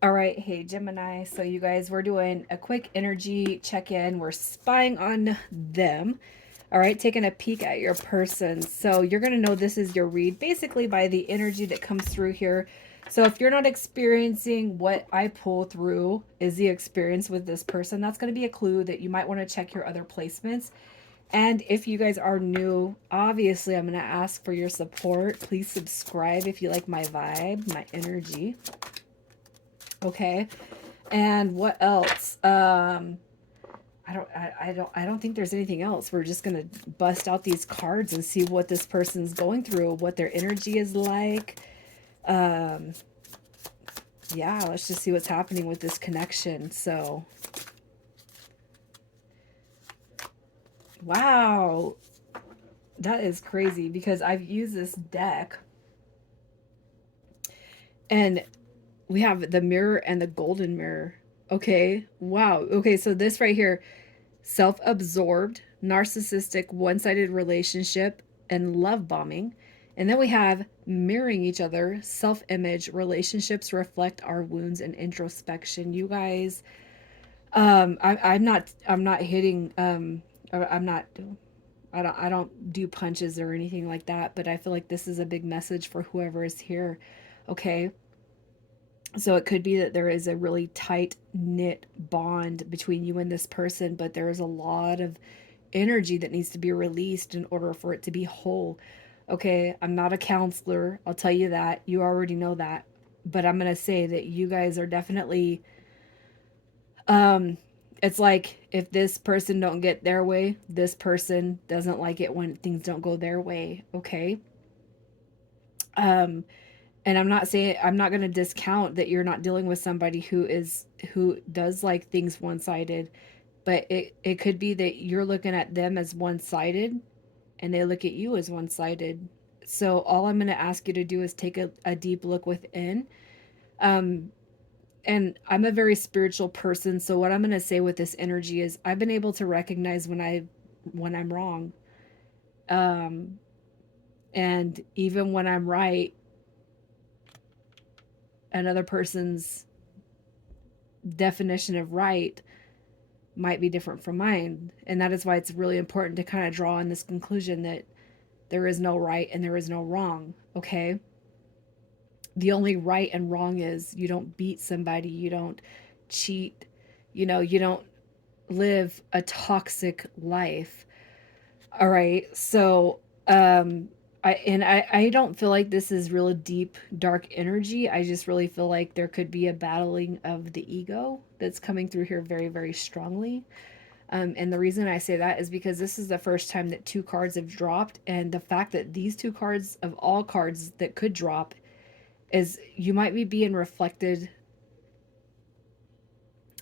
All right, hey Gemini. So you guys, we're doing a quick energy check-in. We're spying on them. All right, taking a peek at your person. So you're going to know this is your read basically by the energy that comes through here. So if you're not experiencing what I pull through is the experience with this person, that's going to be a clue that you might want to check your other placements. And if you guys are new, obviously I'm going to ask for your support. Please subscribe if you like my vibe, my energy. Okay. And what else? I don't think there's anything else. We're just gonna bust out these cards and see what this person's going through, what their energy is like. Um, yeah, let's just see what's happening with this connection. So, wow, that is crazy because I've used this deck and we have the mirror and the golden mirror. Okay, wow. Okay, so this right here, self absorbed, narcissistic, one sided relationship, and love bombing. And then we have mirroring each other, self image, relationships reflect our wounds and introspection. You guys, I'm not hitting, I'm not, I don't do punches or anything like that, but I feel like this is a big message for whoever is here. Okay. So it could be that there is a really tight knit bond between you and this person, but there is a lot of energy that needs to be released in order for it to be whole. Okay, I'm not a counselor. I'll tell you that. You already know that. But I'm going to say that you guys are definitely um it's like if this person don't get their way, this person doesn't like it when things don't go their way, okay? Um and I'm not saying I'm not going to discount that you're not dealing with somebody who does like things one-sided, but it could be that you're looking at them as one-sided and they look at you as one sided. So, all I'm going to ask you to do is take a deep look within. Um, and I'm a very spiritual person. So, what I'm going to say with this energy is I've been able to recognize when I'm wrong. Um, and even when I'm right, another person's definition of right might be different from mine. And that is why it's really important to kind of draw in this conclusion that there is no right and there is no wrong. Okay. The only right and wrong is you don't beat somebody, you don't cheat, you don't live a toxic life. All right. So, I don't feel like this is really deep, dark energy. I just really feel like there could be a battling of the ego that's coming through here very, very strongly. And the reason I say that is because this is the first time that two cards have dropped. And the fact that these two cards, of all cards that could drop, is you might be being reflected.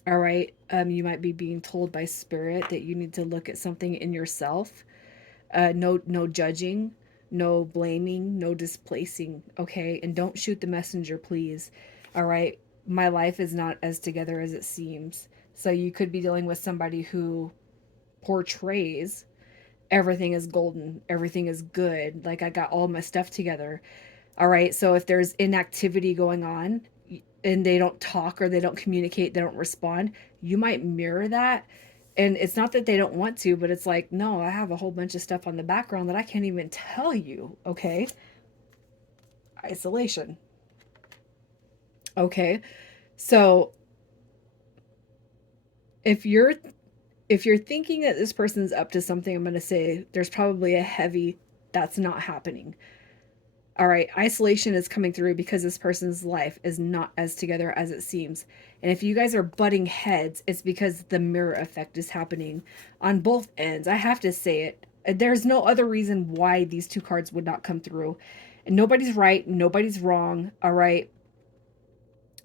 All right, you might be being told by spirit that you need to look at something in yourself. No judging, no blaming, no displacing. Okay, and don't shoot the messenger, please. All right, my life is not as together as it seems. So you could be dealing with somebody who portrays everything is golden, everything is good, like I got all my stuff together. All right. So if there's inactivity going on and they don't talk or they don't communicate, they don't respond, you might mirror that. And it's not that they don't want to, but it's like, no, I have a whole bunch of stuff on the background that I can't even tell you. Okay. Isolation. Okay. So if you're if you're thinking that this person's up to something, I'm going to say there's probably a heavy that's not happening. All right, isolation is coming through because this person's life is not as together as it seems. And if you guys are butting heads, it's because the mirror effect is happening on both ends. I have to say it. There's no other reason why these two cards would not come through. And nobody's right, nobody's wrong. All right.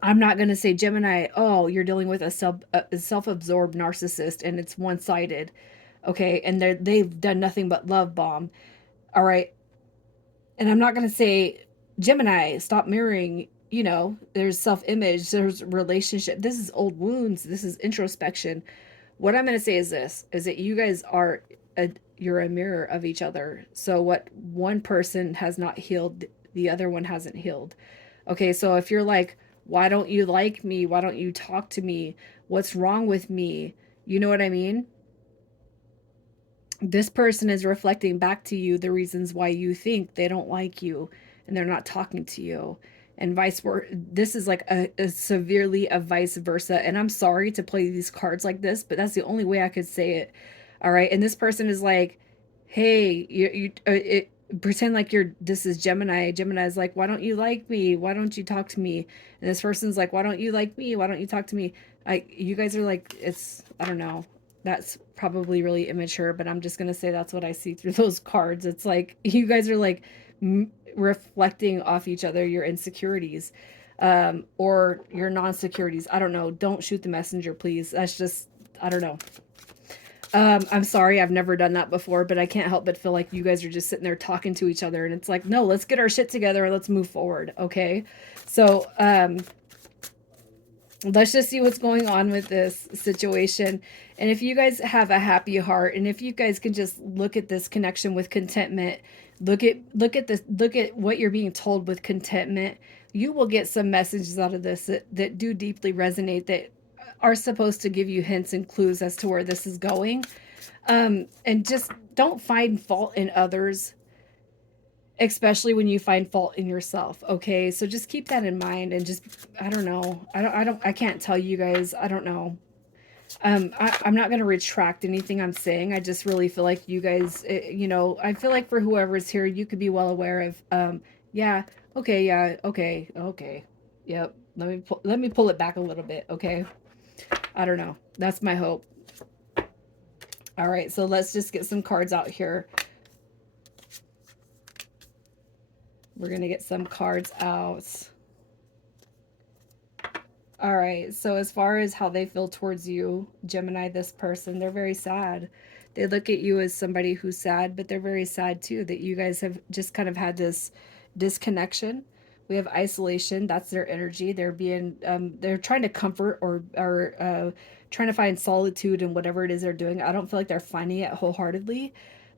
I'm not going to say Gemini, oh, you're dealing with a self-absorbed narcissist and it's one-sided. Okay, and they've done nothing but love bomb. All right, and I'm not going to say Gemini, stop mirroring. There's self image, there's relationship. This is old wounds. This is introspection. What I'm going to say is this is that you guys are you're a mirror of each other. So what one person has not healed, the other one hasn't healed. Okay, so if you're like, Why don't you like me? Why don't you talk to me? What's wrong with me? You know what I mean? This person is reflecting back to you the reasons why you think they don't like you and they're not talking to you, and vice versa. This is like a severely a vice versa, and I'm sorry to play these cards like this, but that's the only way I could say it. All right, and this person is like, hey, pretend like you're this is Gemini is like, why don't you like me, why don't you talk to me? And this person's like, why don't you like me, why don't you talk to me? You guys are like, it's, I don't know, that's probably really immature, but I'm just going to say that's what I see through those cards. It's like you guys are like reflecting off each other your insecurities, or your non-securities. I don't know. Don't shoot the messenger, please. That's just, I don't know. I'm sorry, I've never done that before, but I can't help but feel like you guys are just sitting there talking to each other, and it's like, no, let's get our shit together and let's move forward, okay? So, let's just see what's going on with this situation. And if you guys have a happy heart, and if you guys can just look at this connection with contentment, look at this, look at what you're being told with contentment, you will get some messages out of this that do deeply resonate, that are supposed to give you hints and clues as to where this is going. And just don't find fault in others, especially when you find fault in yourself. Okay, so just keep that in mind, and just, I don't know, I can't tell you guys, I don't know. I'm not going to retract anything I'm saying. I just really feel like you guys, I feel like for whoever's here, you could be well aware of, yeah, okay, yeah, okay, okay, yep. Let me pull it back a little bit, okay? I don't know. That's my hope. All right, so let's just get some cards out here. We're gonna get some cards out. All right. So as far as how they feel towards you, Gemini, this person, they're very sad. They look at you as somebody who's sad, but they're very sad too that you guys have just kind of had this disconnection. We have isolation. That's their energy. They're trying to comfort, or trying to find solitude in whatever it is they're doing. I don't feel like they're finding it wholeheartedly.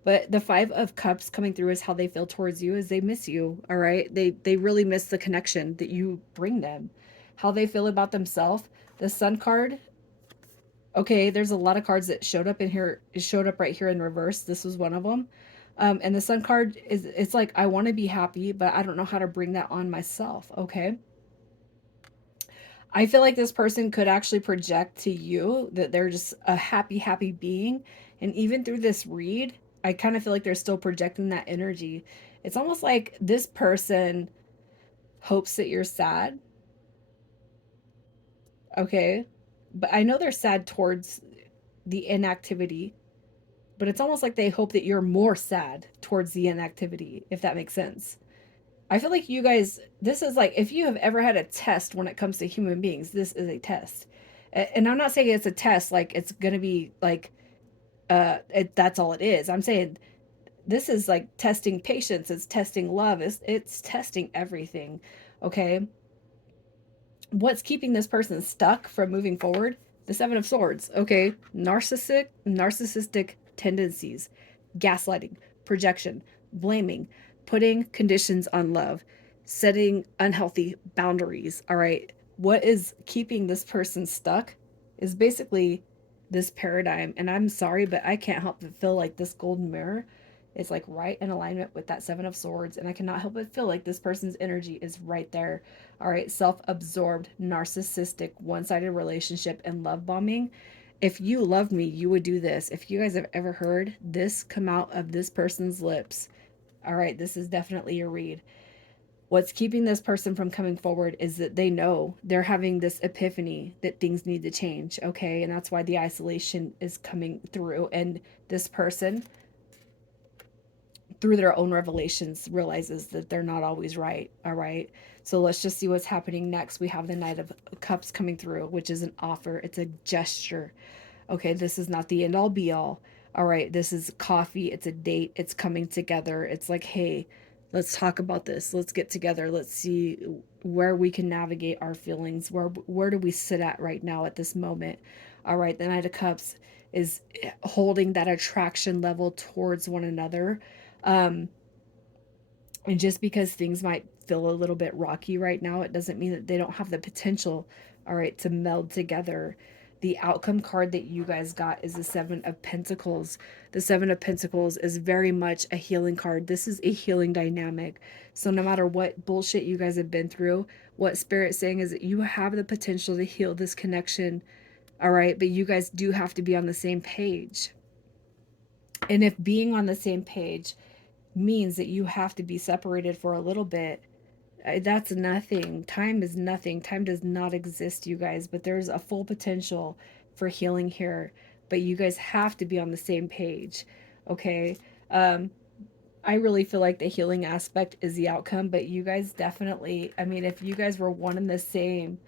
But the Five of Cups coming through is how they feel towards you, is they miss you. All right. They really miss the connection that you bring them. How they feel about themselves. The Sun card, okay, there's a lot of cards that showed up in here. It showed up right here in reverse. This was one of them. And the Sun card is, it's like, I want to be happy, but I don't know how to bring that on myself. Okay. I feel like this person could actually project to you that they're just a happy, happy being. And even through this read, I kind of feel like they're still projecting that energy. It's almost like this person hopes that you're sad. Okay. But I know they're sad towards the inactivity, but it's almost like they hope that you're more sad towards the inactivity, if that makes sense. I feel like you guys, this is like, if you have ever had a test when it comes to human beings, this is a test. And I'm not saying it's a test like it's going to be like, that's all it is. I'm saying this is like testing patience, it's testing love, it's testing everything. Okay. What's keeping this person stuck from moving forward? The Seven of Swords. Okay, narcissistic tendencies, gaslighting, projection, blaming, putting conditions on love, setting unhealthy boundaries. All right, what is keeping this person stuck is basically this paradigm. And I'm sorry, but I can't help but feel like this golden mirror is like right in alignment with that Seven of Swords, and I cannot help but feel like this person's energy is right there. All right, self absorbed, narcissistic, one sided relationship, and love bombing. If you loved me, you would do this. If you guys have ever heard this come out of this person's lips, all right, this is definitely a read. What's keeping this person from coming forward is that they know they're having this epiphany that things need to change, okay? And that's why the isolation is coming through. And this person, through their own revelations, realizes that they're not always right. All right, so let's just see what's happening next. We have the Knight of Cups coming through, which is an offer, it's a gesture. Okay, this is not the end all be all. All right, this is coffee, it's a date, it's coming together. It's like, hey, let's talk about this, let's get together, let's see where we can navigate our feelings, where do we sit at right now at this moment. All right, the Knight of Cups is holding that attraction level towards one another. um and just because things might feel a little bit rocky right now, it doesn't mean that they don't have the potential, all right, to meld together. The outcome card that you guys got is the Seven of Pentacles. The Seven of Pentacles is very much a healing card. This is a healing dynamic. So no matter what bullshit you guys have been through, what Spirit's saying is that you have the potential to heal this connection, all right? But you guys do have to be on the same page. And if being on the same page means that you have to be separated for a little bit, that's nothing. Time is nothing. Time does not exist, you guys, but there's a full potential for healing here. But you guys have to be on the same page, okay? Um, I really feel like the healing aspect is the outcome, but you guys definitely, I mean, if you guys were one and the same,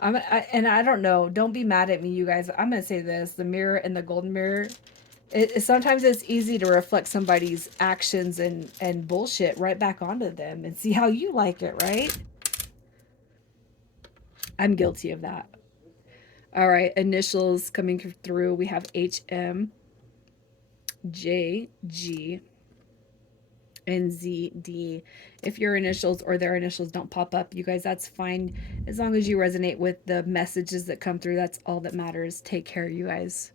and I don't know, don't be mad at me, you guys. I'm going to say this, the mirror and the golden mirror, sometimes it's easy to reflect somebody's actions and bullshit right back onto them and see how you like it, right? I'm guilty of that. All right, initials coming through. We have HM, JG, and ZD. If your initials or their initials don't pop up, you guys, that's fine. As long as you resonate with the messages that come through, that's all that matters. Take care, you guys.